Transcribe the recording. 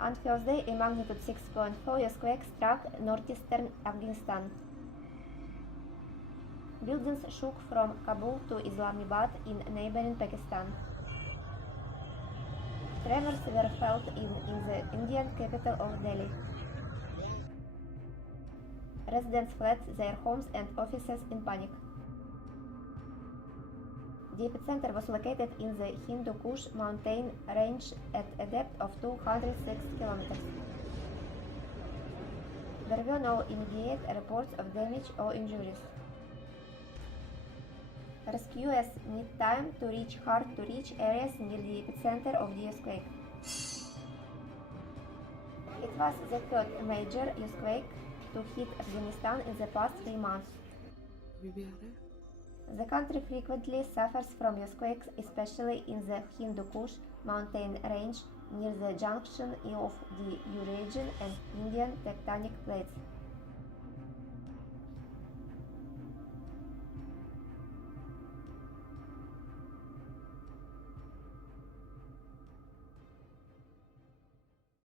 On Thursday, a magnitude 6.4 earthquake struck northeastern Afghanistan. Buildings shook from Kabul to Islamabad in neighboring Pakistan. Tremors were felt in the Indian capital of Delhi. Residents fled their homes and offices in panic. The epicenter was located in the Hindu Kush mountain range at a depth of 206 kilometers. There were no immediate reports of damage or injuries. Rescuers need time to reach hard-to-reach areas near the epicenter of the earthquake. It was the third major earthquake to hit Afghanistan in the past 3 months. The country frequently suffers from earthquakes, especially in the Hindu Kush mountain range near the junction of the Eurasian and Indian tectonic plates.